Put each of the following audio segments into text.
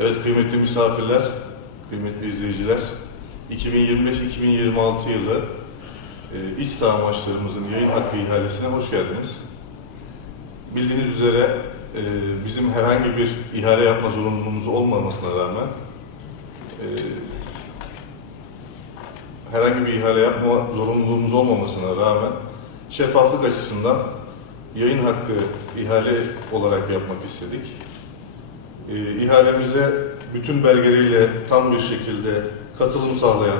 Evet kıymetli misafirler, kıymetli izleyiciler, 2025-2026 yılı e, iç saha maçlarımızın yayın hakkı ihalesine hoş geldiniz. Bildiğiniz üzere e, bizim herhangi bir ihale yapma zorunluluğumuz olmamasına rağmen e, herhangi bir ihale yapma zorunluluğumuz olmamasına rağmen şeffaflık açısından yayın hakkı ihale olarak yapmak istedik. E, ihalemize bütün belgeleriyle tam bir şekilde katılım sağlayan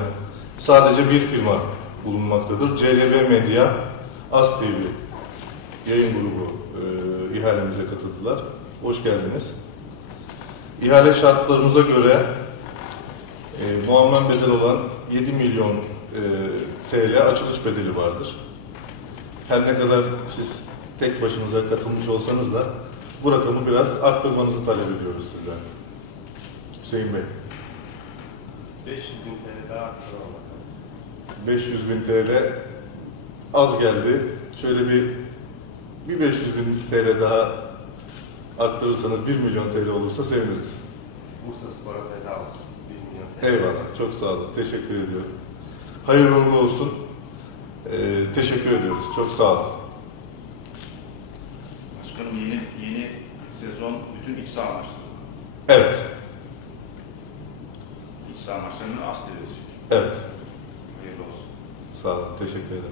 sadece bir firma bulunmaktadır. CLV Medya, As TV yayın grubu e, ihalemize katıldılar. Hoş geldiniz. İhale şartlarımıza göre e, muammen bedel olan 7 milyon e, TL açılış bedeli vardır. Her ne kadar siz tek başınıza katılmış olsanız da bu rakamı biraz arttırmanızı talep ediyoruz sizden. Hüseyin Bey, 500 bin TL daha arttıralım bakalım. 500 bin TL az geldi. Şöyle bir bir 500 bin TL daha arttırırsanız 1 milyon TL olursa seviniriz. Bursa Spor'a veda olsun. 1 milyon TL. Eyvallah. Çok sağ olun. Teşekkür ediyorum. Hayırlı uğurlu olsun. Ee, teşekkür ediyoruz. Çok sağ olun. Başkanım yeni yeni sezon bütün iç saha maçları. Evet. İç saha maçlarını asıl verecek. Evet. Hayırlı olsun. Sağ olun. Teşekkür ederim.